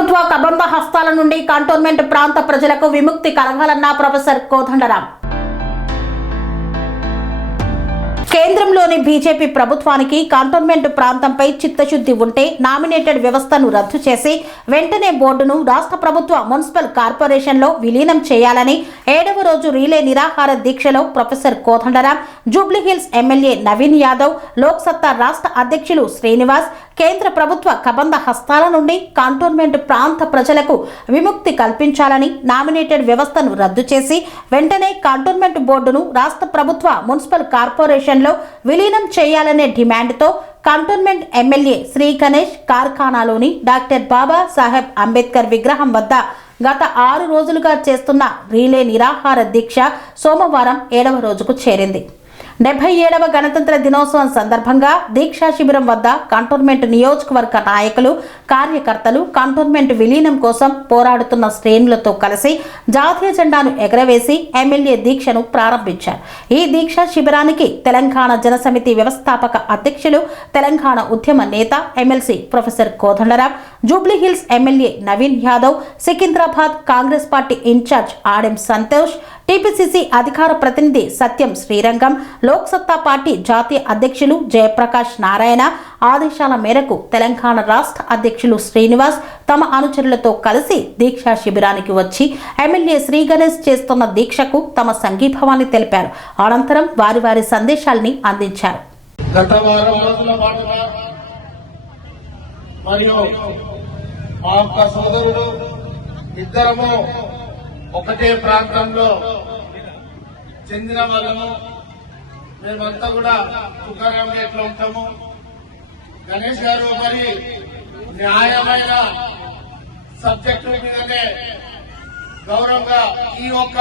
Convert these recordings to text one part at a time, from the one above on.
ప్రభుత్వ కబంధ హస్తాల నుండి కంటోన్మెంట్ ప్రాంత ప్రజలకు విముక్తి కలగాలన్న ప్రొఫెసర్ కోదండరాం. కేంద్రంలోని బీజేపీ ప్రభుత్వానికి కంటోన్మెంట్ ప్రాంతంపై చిత్తశుద్ధి ఉంటే నామినేటెడ్ వ్యవస్థను రద్దు చేసి వెంటనే బోర్డును రాష్ట్ర ప్రభుత్వ మున్సిపల్ కార్పొరేషన్లో విలీనం చేయాలని 7వ రోజు రీలే నిరాహార దీక్షలో ప్రొఫెసర్ కోదండరాం, జూబ్లీహిల్స్ ఎమ్మెల్యే నవీన్ యాదవ్, లోక్సత్తా రాష్ట్ర అధ్యక్షులు శ్రీనివాస్ కేంద్ర ప్రభుత్వ కబంధ హస్తాల నుండి కంటోన్మెంట్ ప్రాంత ప్రజలకు విముక్తి కల్పించాలని, నామినేటెడ్ వ్యవస్థను రద్దు చేసి వెంటనే కంటోన్మెంట్ బోర్డును రాష్ట్ర ప్రభుత్వ మున్సిపల్ కార్పొరేషన్లో విలీనం చేయాలనే డిమాండ్తో కంటోన్మెంట్ ఎమ్మెల్యే శ్రీ గణేష్ కార్ఖానాలోని డాక్టర్ బాబా సాహెబ్ అంబేద్కర్ విగ్రహం వద్ద గత 6 రోజులుగా చేస్తున్న రీలే నిరాహార దీక్ష సోమవారం 7వ రోజుకు చేరింది. 77వ గణతంత్ర దినోత్సవం సందర్భంగా దీక్షా శిబిరం వద్ద కంటోన్మెంట్ నియోజకవర్గ నాయకులు, కార్యకర్తలు కంటోన్మెంట్ విలీనం కోసం పోరాడుతున్న శ్రేణులతో కలిసి జాతీయ జెండాను ఎగరవేసి ఎమ్మెల్యే దీక్షను ప్రారంభించారు. ఈ దీక్షా శిబిరానికి తెలంగాణ జనసమితి వ్యవస్థాపక అధ్యక్షులు, తెలంగాణ ఉద్యమ నేత MLC professor Kodandaram, Jubilee Hills MLA Naveen Yadav, Secunderabad Congress party incharge Adem Santosh, TPCC అధికార ప్రతినిధి సత్యం శ్రీరంగం, లోక్సత్తా పార్టీ జాతీయ అధ్యక్షులు జయప్రకాష్ నారాయణ ఆదేశాల మేరకు తెలంగాణ రాష్ట్ర అధ్యక్షులు శ్రీనివాస్ తమ అనుచరులతో కలిసి దీక్షా శిబిరానికి వచ్చి ఎమ్మెల్యే శ్రీ గణేష్ చేస్తున్న దీక్షకు తమ సంఘీభావాన్ని తెలిపారు. అనంతరం వారి వారి సందేశాల్ని అందించారు. గత వారం రోజుల పాటుగా మరియు మా యొక్క సోదరుడు ఇద్దరము ఒకటే ప్రాంతంలో చెందిన వాళ్ళము. మేమంతా కూడా తుకారాం గేట్లో ఉంటాము. గణేష్ గారు మరి న్యాయమైన సబ్జెక్టు మీదనే గౌరవంగా ఈ యొక్క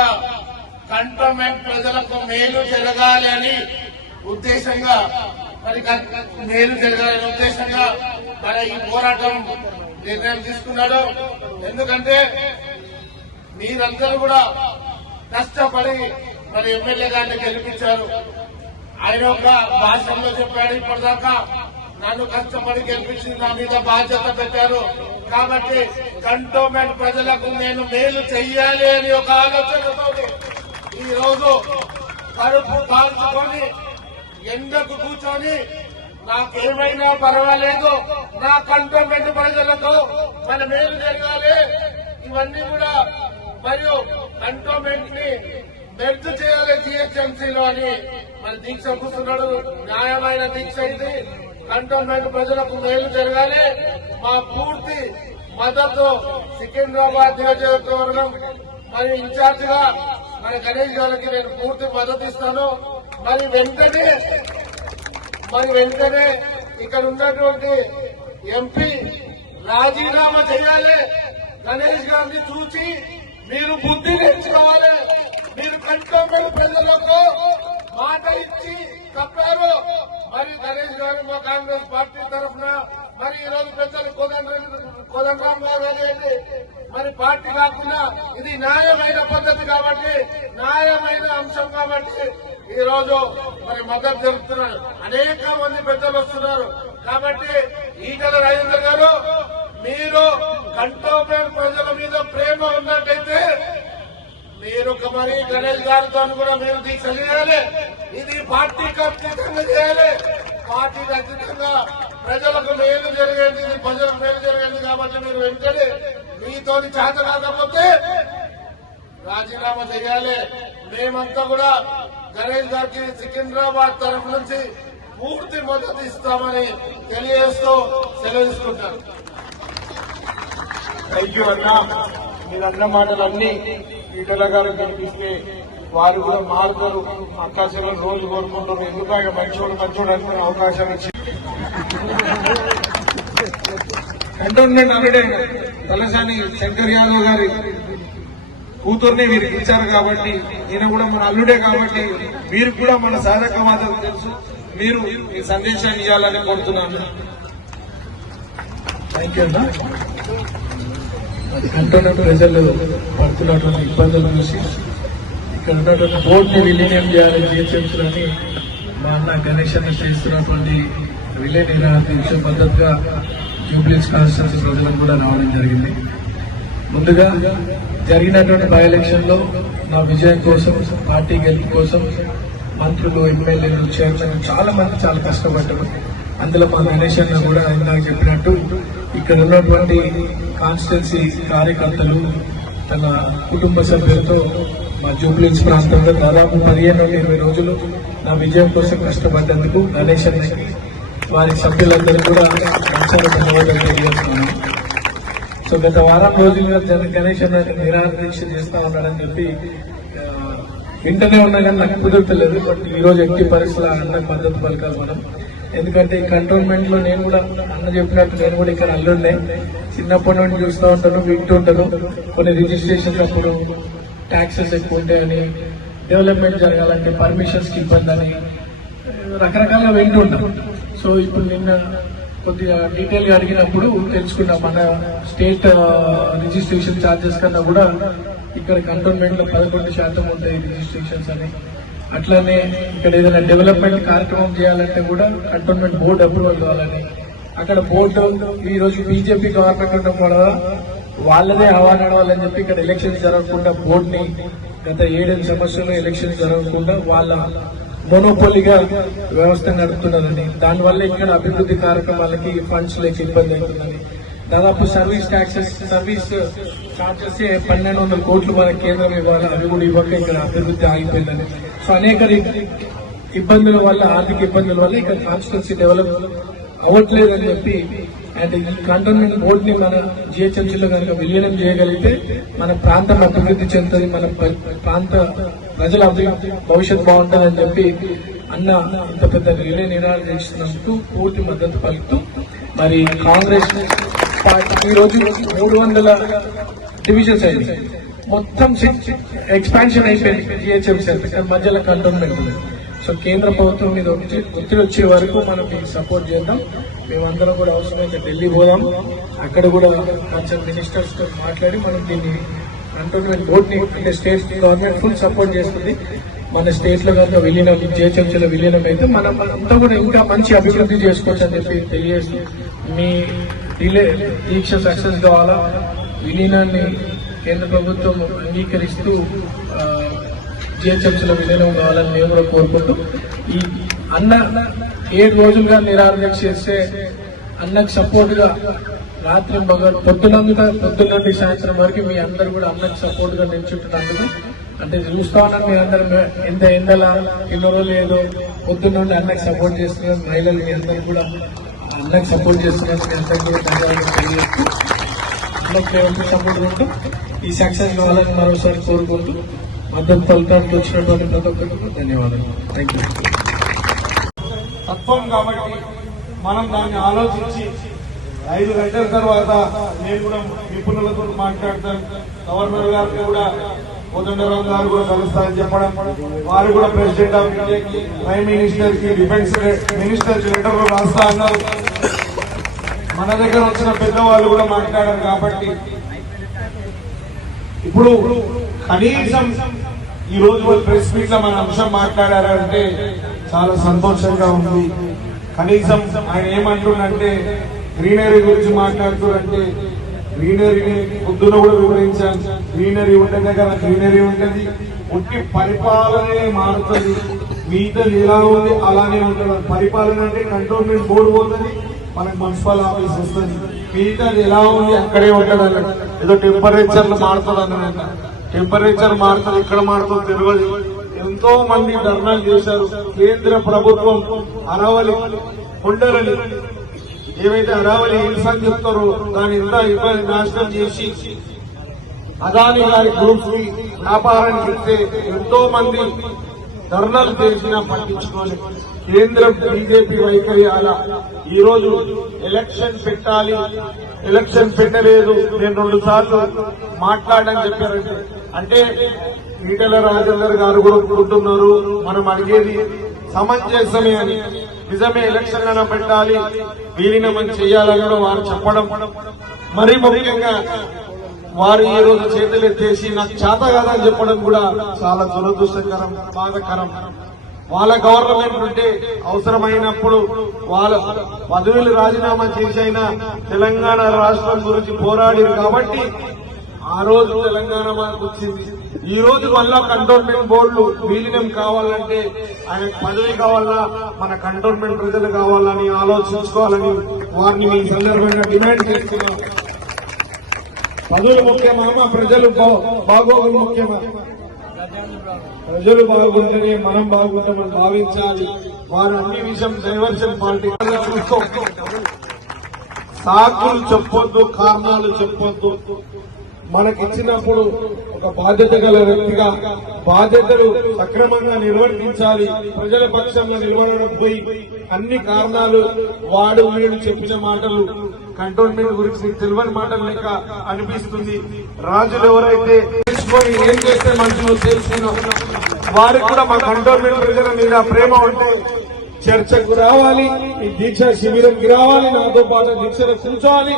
కంటోన్మెంట్ ప్రజలకు మేలు జరగాలి అని ఉద్దేశంగా మరి ఈ పోరాటం నిర్ణయం తీసుకున్నాడు. ఎందుకంటే మీరందరూ కూడా కష్టపడి మరి ఎమ్మెల్యే గారిని గెలిపించారు. ఆయన ఒక భాషలో చెప్పాడు, ఇప్పటిదాకా నన్ను కష్టపడి గెలిపించి నా మీద బాధ్యత పెట్టారు కాబట్టి కంటోన్మెంట్ ప్రజలకు నేను మేలు చెయ్యాలి అని ఒక ఆలోచనతో ఈ రోజు కడుపు కాల్చుకొని ఎండకు కూర్చొని నాకేమైనా పర్వాలేదు, నా కంటోన్మెంట్ ప్రజలకు మన మేలు జరగాలి, ఇవన్నీ కూడా మరియు కంటోన్మెంట్ ని మెర్జ్ చేయాలి జిహెచ్ఎంసీలో అని మన దీక్ష కూర్చున్నాడు. న్యాయమైన దీక్ష ఇది. కంటోన్మెంట్ ప్రజలకు మేలు జరగాలి. మా పూర్తి మద్దతు సికింద్రాబాద్ నియోజకవర్గం మరి ఇన్ఛార్జ్ గా మన గణేష్ గారికి నేను పూర్తి మద్దతు ఇస్తాను. మరి వెంటనే ఇక్కడ ఉన్నటువంటి ఎంపీ రాజీనామా చేయాలి. గణేష్ గారిని చూసి మీరు బుద్ధి నేర్చుకోవాలి. మీరు కంటోన్మెంట్ ప్రజలకు మాట ఇచ్చి తప్పారు. మరి గణేష్ గారు మా కాంగ్రెస్ పార్టీ తరఫున మరి ఈ రోజు పెద్దలు కోదండరాం గారు అనేది మరి పార్టీ కాకుండా ఇది న్యాయమైన పద్ధతి కాబట్టి, న్యాయమైన అంశం కాబట్టి ఈ రోజు మరి మద్దతు జరుపుతున్నారు. అనేక మంది పెద్దలు వస్తున్నారు కాబట్టి ఈటల రాజేందర్ గారు మీరు కంటోన్మెంట్ ప్రజల మీద ప్రేమ ఉన్నట్టయితే మీరు మరి గణేష్ గారితో కూడా మీరు దీక్ష చేయాలి. ఇది పార్టీకి అతీతంగా చేయాలి. పార్టీకి అతీతంగా ప్రజలకు మేలు జరిగేది, ఇది ప్రజలకు మేలు జరిగేది కాబట్టి మీరు వెంటనే మీతో చేత కాకపోతే రాజీనామా చేయాలి. మేమంతా కూడా గణేష్ గారికి సికింద్రాబాద్ తరఫు నుంచి పూర్తి మద్దతు ఇస్తామని తెలియజేస్తూ సెలవు తీసుకుంటారు. థ్యాంక్ యూ అన్నా. మీరన్న మాటలన్నీ ఈటల గారు కనిపిస్తే వారు కూడా మారుతారు. అవకాశాలు రోజు కోరుకుంటారు. ఎందుకంటే మంచోడు అనుకునే అవకాశం ఇచ్చి కంటోన్మెంట్ అల్లుడే తలసాని శంకర్ యాదవ్ గారి కూతుర్ని వీరికి ఇచ్చారు కాబట్టి ఈయన కూడా మన అల్లుడే కాబట్టి మీరు కూడా మన సాధకవాదం తెలుసు. మీరు ఈ సందేశాన్ని ఇవ్వాలని కోరుతున్నాను. థ్యాంక్ యూ అన్నా. కంటోన్మెంట్ ప్రజలు పడుతున్నటువంటి ఇబ్బందులు చూసి ఇక్కడ ఉన్నటువంటి బోర్డుని విలీనం చేయాలని జీహెచ్ఎంసీలని మా అన్న గణేష్ అన్న చేస్తున్నటువంటి విలీన దీక్ష మద్దతుగా జూబ్లీహిల్స్ కాన్స్టిట్యూన్సీ ప్రజలకు కూడా రావడం జరిగింది. ముందుగా జరిగినటువంటి బై ఎలక్షన్ లో నా విజయం కోసం, పార్టీ గెలుపు కోసం మంత్రులు, ఎమ్మెల్యేలు, చైర్మన్ చాలా మంది చాలా కష్టపడ్డారు. అందులో మా గణేష్ అన్న కూడా ఇందాక చెప్పినట్టు ఇక్కడ ఉన్నటువంటి కాన్స్టిట్యున్సీ కార్యకర్తలు తన కుటుంబ సభ్యులతో మా జూబ్లీహిల్స్ ప్రాంతంలో దాదాపు 15 నుండి 20 రోజులు నా విజయం కోసం కష్టపడ్డందుకు గణేష్ అన్నకి, వారి సభ్యులందరూ కూడా ధన్యవాదాలు తెలియజేస్తున్నాను. సో గత వారం రోజులుగా గణేష్ అన్న నిరాదీక్ష చేస్తా ఉన్నాడని చెప్పి వింటనే ఉన్నా కానీ నాకు కుదురుతలేదు. బట్ ఈ రోజు ఎట్టి పరిస్థితుల్లో అన్నకు మద్దతు పలకాలి మనం. ఎందుకంటే ఈ కంటోన్మెంట్ లో నేను కూడా అన్న చెప్పినట్టు నేను కూడా ఇక్కడ అల్లుండే చిన్నప్పటి నుండి చూస్తూ ఉంటాను, వింటూ ఉంటాను. కొన్ని రిజిస్ట్రేషన్స్ అప్పుడు ట్యాక్సెస్ ఎక్కువ ఉంటాయని, డెవలప్మెంట్ జరగాలంటే పర్మిషన్స్ కి ఇబ్బంది అని రకరకాలుగా వింటూ ఉంటాం. సో ఇప్పుడు నిన్న కొద్దిగా డీటెయిల్ గా అడిగినప్పుడు తెలుసుకున్నా మన స్టేట్ రిజిస్ట్రేషన్ ఛార్జెస్ కన్నా కూడా ఇక్కడ కంటోన్మెంట్ లో 11% ఉంటాయి రిజిస్ట్రేషన్స్ అని. అట్లానే ఇక్కడ ఏదైనా డెవలప్మెంట్ కార్యక్రమం చేయాలంటే కూడా కంటోన్మెంట్ బోర్డు అప్రూవల్ కావాలని, అక్కడ బోర్డు ఈ రోజు బీజేపీ గవర్నమెంట్ ఉండడం వల్ల వాళ్ళదే హవా నడవాలని చెప్పి ఇక్కడ ఎలక్షన్స్ జరగకుండా బోర్డుని గత 7 సంవత్సరాలు ఎలక్షన్స్ జరగకుండా వాళ్ళ మోనోపోలీగా వ్యవస్థ నడుపుతున్నారని, దానివల్ల ఇక్కడ అభివృద్ధి కార్యక్రమాలకి ఫండ్స్ లేక ఇబ్బంది అవుతుందని, దాదాపు సర్వీస్ ట్యాక్సెస్, సర్వీస్ చార్జెస్ 1200 కోట్లు మన కేంద్రం ఇవ్వాలి, అవి కూడా ఇవ్వక ఇక్కడ అభివృద్ధి ఆగిపోయిందని. సో అనేక ఇబ్బందుల వల్ల, ఆర్థిక ఇబ్బందుల వల్ల ఇక్కడ కాన్స్టిట్యున్సీ డెవలప్ అవ్వట్లేదని చెప్పి, అండ్ ఈ కంటోన్మెంట్ బోర్డు ని మన జిహెచ్ఎంసీలో కనుక విలీనం చేయగలిగితే మన ప్రాంతం అభివృద్ధి చెందుతుంది, మన ప్రాంత ప్రజల భవిష్యత్తు బాగుంటుందని చెప్పి అన్న ఇంత పెద్ద నిరాదీక్ష చేస్తున్నందుకు పూర్తి మద్దతు పలుకుతూ, మరి కాంగ్రెస్ పార్టీ ఈ రోజు 300 డివిజన్స్ అయింది, మొత్తం ఎక్స్పాన్షన్ అయిపోయింది జిహెచ్ఎంసీ అంతా, మధ్యలో కంటోన్మెంట్ ఉంది. సో కేంద్ర ప్రభుత్వం మీద ఒత్తిడి వచ్చే వరకు మనం మీకు సపోర్ట్ చేద్దాం. మేమందరం కూడా అవసరమైతే ఢిల్లీ పోదాం, అక్కడ కూడా కొంచెం మినిస్టర్స్ తో మాట్లాడి మనం దీన్ని కంటోన్మెంట్ బోర్డ్ ని, అంటే స్టేట్ గవర్నమెంట్ ఫుల్ సపోర్ట్ చేస్తుంది. మన స్టేట్ లో కనుక విలీనం, జిహెచ్ఎంసీలో విలీనం అయితే మనం అంతా కూడా ఇంకా మంచి అభివృద్ధి చేసుకోవచ్చు అని చెప్పి తెలియజేసి, మీ దీక్ష సక్సెస్ కావాలా, విలీనాన్ని కేంద్ర ప్రభుత్వం అంగీకరిస్తూ జిహెచ్ఎంసీలో విలీనం కావాలని మేము కూడా కోరుకుంటూ, ఈ అన్న 7 రోజులుగా నిరాదీక్ష చేస్తే అన్నకు సపోర్ట్ గా రాత్రి పొద్దున్నండి సాయంత్రం వరకు మీ అందరు కూడా అన్నకు సపోర్ట్ గా నిల్చుంటున్నందుకు, అంటే చూస్తా ఉన్నాను మీ అందరు ఎంత ఎండలా ఇన్నో లేదో పొద్దున్నండి అన్నకు సపోర్ట్ చేస్తున్నారు, మహిళలు మీ అందరు కూడా అన్నకు సపోర్ట్ చేస్తున్నారు, మీ అందరికి కూడా ధన్యవాదాలు తెలియజేస్తూ అన్నకు సపోర్ట్ ఉంటూ ఈ సక్సెస్ కావాలని మరోసారి కోరుకుంటూ మద్దతు పలకానికి వచ్చినటువంటి ప్రతి ఒక్కరికి ధన్యవాదాలు. Thank you. తత్వం కాబట్టి మనం దాన్ని ఆలోచించి 5 గంటల తర్వాత నేను కూడా నిపుణులతో మాట్లాడతాను, గవర్నర్ గారికి కూడా కోదండరాం గారు కూడా కలుస్తారని చెప్పడం, వారు కూడా ప్రెసిడెంట్ ఆఫ్ ఇండియాకి, ప్రైమ్ మినిస్టర్ కి, డిఫెన్స్ మినిస్టర్ కి లెటర్లు రాస్తా అన్నారు. మన దగ్గర వచ్చిన పెద్దవాళ్ళు కూడా మాట్లాడారు. కాబట్టి ఇప్పుడు కనీసం ఈ రోజు ప్రెస్ మీట్ లో మన అంశం మాట్లాడారంటే చాలా సంతోషంగా ఉంది. కనీసం ఆయన ఏమంటుండంటే గ్రీనరీ గురించి మాట్లాడుతారంటే, గ్రీనరీని పొద్దున కూడా వివరించాను. గ్రీనరీ ఉంటే దగ్గర గ్రీనరీ ఉంటుంది, ఒట్టి పరిపాలనే మారుతుంది, మిగతాది ఎలా ఉంది అలానే ఉంటుంది. పరిపాలన అంటే కంటోన్మెంట్ బోర్డు పోతుంది, మనకు మున్సిపల్ ఆఫీస్ వస్తుంది, మిగతాది ఎలా ఉంది అక్కడే ఉంటుంది అన్నట్టు. ఏదో టెంపరేచర్లు మారుతుంది అన్నమాట, టెంపరేచర్ మారుతుంది, ఇక్కడ మారుతుంది తెలియదు. ఎంతో మంది ధర్నాలు చేశారు. కేంద్ర ప్రభుత్వం అరవలి కొండలని, ఏవైతే అరావలి హిల్స్ అని చెప్తారో దాని ఇంత ఇబ్బంది నాశనం చేసి అదాని గారి గ్రూప్స్ కి వ్యాపారానికి ఇస్తే ఎంతో మంది ధర్నాలు చేసినా పట్టించుకోవాలి. కేంద్రం బీజేపీ వైఖరి అలా. ఈ రోజు ఎలక్షన్ పెట్టాలి, ఎలక్షన్ పెట్టలేదు, నేను 2 సార్లు మాట్లాడని చెప్పారంటే, అంటే ఈటెల రాజేందర్ గారు కూడా ఒప్పుకుంటున్నారు మనం అడిగేది సమంజసమే అని. నిజమే ఎలక్షన్ అయినా పెట్టాలి, వీలినమని చేయాలని కూడా వారు చెప్పడం, మరీ ముఖ్యంగా వారు ఈ రోజు చేతులెత్తేసి నాకు చేత కాదని చెప్పడం కూడా చాలా దురదృష్టకరం, బాధకరం. వాళ్ళ గవర్నమెంట్ ఉంటే అవసరమైనప్పుడు వాళ్ళ పదవులు రాజీనామా చేసైనా తెలంగాణ రాష్ట్రం గురించి పోరాడారు కాబట్టి ఆ రోజు తెలంగాణ మనకు వచ్చింది. ఈ రోజు మళ్ళా కంటోన్మెంట్ బోర్డులు విలీనం కావాలంటే ఆయన పదవి కావాలా, మన కంటోన్మెంట్ ప్రజలు కావాలని ఆలోచించుకోవాలని వారిని ఈ సందర్భంగా డిమాండ్ చేస్తున్నాం. పదవులు ముఖ్యమా, ప్రజలు బాగోగులు ముఖ్యమా? ప్రజలు బాగుంటేనే మనం బాగుంటామని భావించాలి. వారు అన్ని విషయం డైవర్షన్ పార్టీ చూస్తూ సాకులు చెప్పొద్దు, కారణాలు చెప్పొద్దు. మనకిచ్చినప్పుడు ఒక బాధ్యత గల వ్యక్తిగా బాధ్యతలు సక్రమంగా నిర్వర్తించాలి. ప్రజల పక్షంగా నిలబడకపోయి అన్ని కారణాలు వాడు వీడు చెప్పిన మాటలు కంటోన్మెంట్ గురించి తెలియని మాటలు లెక్క అనిపిస్తుంది. రాజులు ఎవరైతే తెలుసుకొని ఏం చేస్తే మనుషులు తెలుసుకున్నాం, వారికి కూడా మా కంటోన్మెంట్ ప్రజల మీద ప్రేమ ఉంటే చర్చకు రావాలి, ఈ దీక్ష శిబిరంకి రావాలి, నాతో పాటు దీక్షలో కూర్చోవాలి,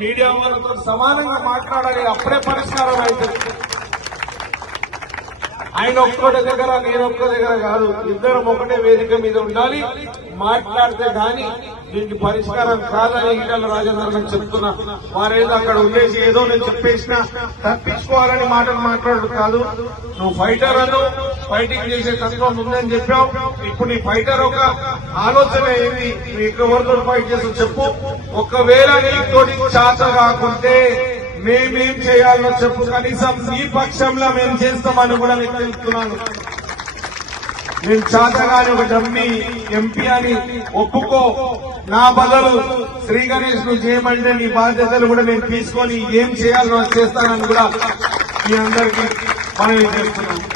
మీడియా వాళ్ళతో సమానంగా మాట్లాడాలి. అప్పుడే పరిష్కారం అవుతుంది. ఆయన ఒక్కటి దగ్గర నేను ఒక్క దగ్గర కాదు, ఇద్దరం ఒకటే వేదిక మీద ఉండాలి. మాట్లాడితే గాని దీనికి పరిష్కారం కాదని ఈటల రాజేందర్ చెప్తున్నా. వారేదో అక్కడ ఉండేసి ఏదో నేను చెప్పేసినా తప్పించుకోవాలని మాటలు మాట్లాడు కాదు. నువ్వు ఫైటర్ అను, ఫైటింగ్ చేసే తత్వం ఉందని చెప్పావు. ఇప్పుడు నీ ఫైటర్ ఒక ఆలోచన ఏంది, నీకు ఎవరితో ఫైట్ చేస్తూ చెప్పు. ఒకవేళ నీతోటి చేత కాకుంటే మేమేం చేయాలో చెప్పు, కనీసం నీ పక్షంలో మేము చేస్తామని కూడా నేను తెలుస్తున్నాను. నేను చేతగాని ఒక డమ్మీ ఎంపీ అని ఒప్పుకో. నా బదులు శ్రీ గణేష్ ను చేయమంటే నీ బాధ్యతలు కూడా నేను తీసుకొని ఏం చేయాలో చేస్తానని కూడా మీ అందరికీ మనవి చేస్తున్నాను.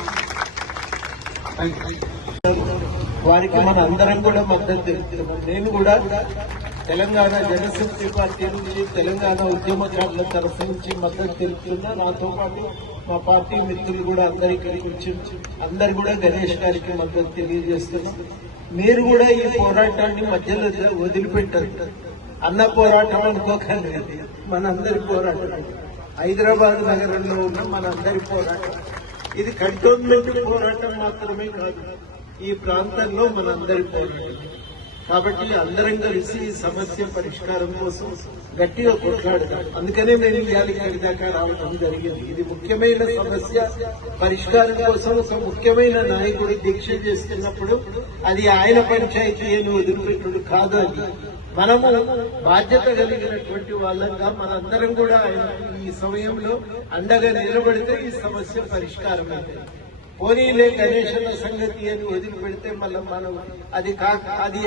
వారికి మన అందరం కూడా మద్దతు తెలుపుతున్నాం. నేను కూడా తెలంగాణ జనశక్తి పార్టీ నుంచి, తెలంగాణ ఉద్యమకారుల తరఫు నుంచి మద్దతు తెలుపుతున్నా. నాతో పాటు మా పార్టీ మిత్రులు కూడా అందరు ఇక్కడికి వచ్చి అందరు కూడా గణేష్ గారికి మద్దతు తెలియజేస్తున్నాం. మీరు కూడా ఈ పోరాటాన్ని మధ్యలో వదిలిపెట్టారు. అన్న పోరాటం అనుకోకండి, మనందరి పోరాటం. హైదరాబాద్ నగరంలో ఉన్న మనందరి పోరాటం. ఇది కంటోన్మెంట్ పోరాటం మాత్రమే కాదు, ఈ ప్రాంతంలో మనందరి పోరాటం. కాబట్టి అందరం కలిసి ఈ సమస్య పరిష్కారం కోసం గట్టిగా కొట్లాడదాం. అందుకనే మేము ఇవాళ ఇక్కడి దాకా రావడం జరిగింది. ఇది ముఖ్యమైన సమస్య పరిష్కారం కోసం ఒక ముఖ్యమైన నాయకుడు దీక్ష చేస్తున్నప్పుడు అది ఆయన పంచాయతీ అని వదిలిపెట్టుడు కాదు. అది మనము బాధ్యత కలిగినటువంటి వాళ్ళంగా మనందరం కూడా ఈ సమయంలో అండగా నిలబడితే ఈ సమస్య పరిష్కారం అవుతుంది. పోనీలే గణేశుల సంగతి అని వదిలిపెడితే మళ్ళీ మనం అది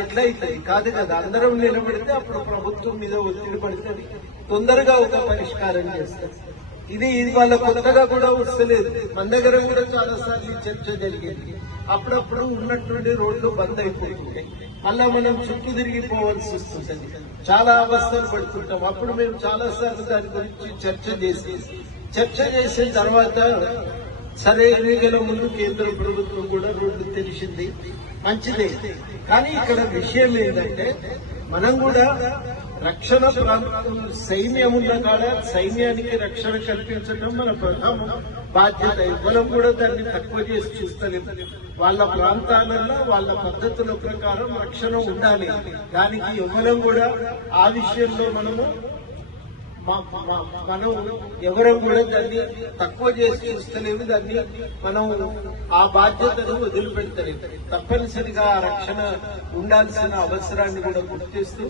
ఎట్లా అవుతుంది? కాదు కదా. అందరం నిలబడితే అప్పుడు ప్రభుత్వం మీద ఒత్తిడి పడుతుంది, తొందరగా ఒక పరిష్కారం చేస్తారు. ఇది వాళ్ళ కొత్తగా కూడా వస్తలేదు. మన దగ్గర కూడా చాలా సార్లు చర్చ జరిగింది. అప్పుడప్పుడు ఉన్నటువంటి రోడ్లు బంద్ అయిపోతుంటాయి, మళ్ళా మనం చుట్టూ తిరిగిపోవాల్సి వస్తుంటది, చాలా అవస్థలు పడుతుంటాం. అప్పుడు మేము చాలా సార్లు దాని గురించి చర్చ చేసిన తర్వాత సరే ఎన్నికల ముందు కేంద్ర ప్రభుత్వం కూడా రోడ్లు తెరిచింది, మంచిదే. కానీ ఇక్కడ విషయం ఏంటంటే మనం కూడా రక్షణ ప్రాంతం సైన్యం ఉన్న కాడ సైన్యానికి రక్షణ కల్పించడం మన ప్రథమ బాధ్యత. ఇవ్వడం కూడా దాన్ని తక్కువ చేసి చూస్తలేదు. వాళ్ళ ప్రాంతాలలో వాళ్ళ పద్ధతుల ప్రకారం రక్షణ ఉండాలి. దానికి ఇవ్వడం కూడా ఆ విషయంలో మనం ఎవరం కూడా దాన్ని తక్కువ చేసి చూస్తలేము. దాన్ని మనం ఆ బాధ్యతను వదిలిపెడతలేదు. తప్పనిసరిగా ఆ రక్షణ ఉండాల్సిన అవసరాన్ని కూడా గుర్తిస్తూ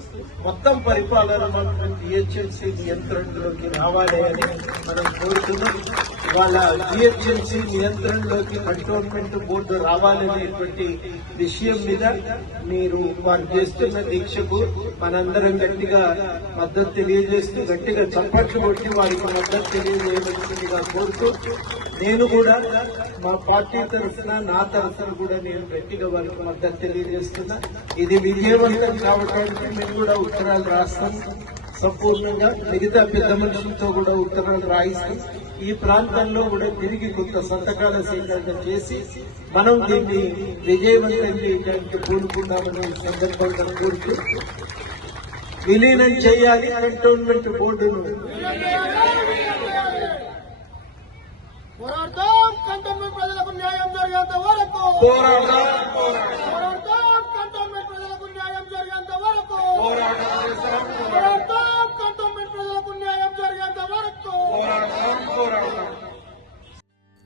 మొత్తం పరిపాలన జిహెచ్ఎంసీ నియంత్రణలోకి రావాలి అని మనం కోరుతున్నాం. వాళ్ళ జిహెచ్ఎంసీ నియంత్రణలోకి కంటోన్మెంట్ బోర్డు రావాలనేటువంటి విషయం మీద మీరు వారు చేస్తున్న దీక్షకు మనందరం గట్టిగా మద్దతు తెలియజేస్తూ గట్టిగా చప్పట్లు కొట్టి వారికి మద్దతు తెలియజేయవలసిందిగా కోరుతూ, నేను కూడా మా పార్టీ తరఫున నా తరఫున కూడా నేను గట్టిగా వారికి మద్దతు తెలియజేస్తున్నా. ఇది విజయవంతం కావడానికి మేము కూడా ఉత్తరాలు రాస్తాం సంపూర్ణంగా. మిగతా పెద్ద మనుషులతో కూడా ఉత్తరాలు రాయిస్తాం. ఈ ప్రాంతంలో కూడా తిరిగి కొంత సంతకాల సేకరణ చేసి మనం దీన్ని విజయవంతం చేయడానికి కోరుకున్నామని సందర్భంగా కోరుతూ, విలీనం చేయాలి కంటోన్మెంట్ బోర్డును. కంటోన్మెంట్ ప్రజలకు న్యాయం జరిగేంత వరకు పోరాడదాం పోరాడతాం. కంటోన్మెంట్ ప్రజలకు న్యాయం జరిగేంత వరకు పోరాటం చేస్తాం పోరాడతాం. కంటోన్మెంట్ ప్రజలకు న్యాయం జరిగేంత వరకు పోరాడతాం.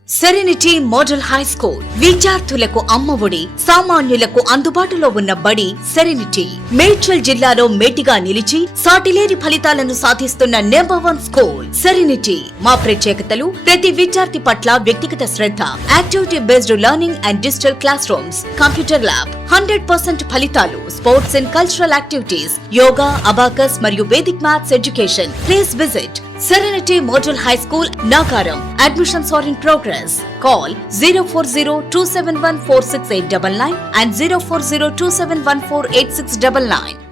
సెరెనిటీ మోడల్ హై స్కూల్ విద్యార్థులకు అమ్మఒడి, సామాన్యులకు అందుబాటులో ఉన్న బడి సెరెనిటీ. మేడ్చల్ జిల్లాలో మేటిగా నిలిచి సాటిలేని ఫలితాలను సాధిస్తున్న నంబర్ 1 స్కూల్ సెరెనిటీ. మా ప్రత్యేకతలు ప్రతి విద్యార్థి పట్ల వ్యక్తిగత శ్రద్ధ, activity based learning and digital classrooms, computer lab, 100% ఫలితాలు, sports and cultural activities, yoga, abacus మరియు Vedic maths education. Please visit Serenity Model High School, Nagaram. Admissions are in progress. Call 040-271-46899 and 040-271-48699.